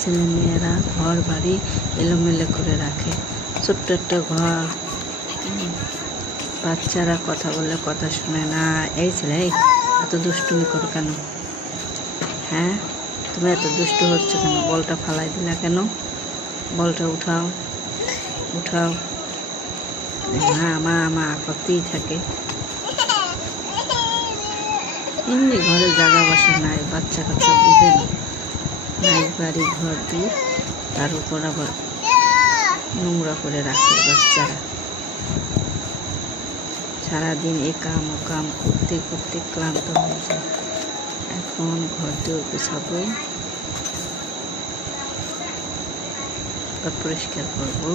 ছেলেমেয়েরা ঘর বাড়ি এলোমেলো করে রাখে। ছোট্ট একটা ঘর, বাচ্চারা কথা বললে কথা শুনে না। এই ছেলে, এই এত দুষ্টুমি করো কেন? হ্যাঁ, তুমি এত দুষ্টু হচ্ছ কেন? বলটা ফালাই দিলা কেন? বলটা উঠাও, উঠাও। মা করতেই থাকে। এমনি ঘরে জায়গা বসে নাই, বাচ্চা কাচ্চা বুঝে না, নাই বাড়ি ঘর দূর, তার উপর আবার নোংরা করে রাখে বাচ্চারা। সারাদিন এ কাম ও কাম করতে করতে ক্লান্ত হয়ে যায়। এখন ঘর দূর গুছাবো, পরিষ্কার করবো।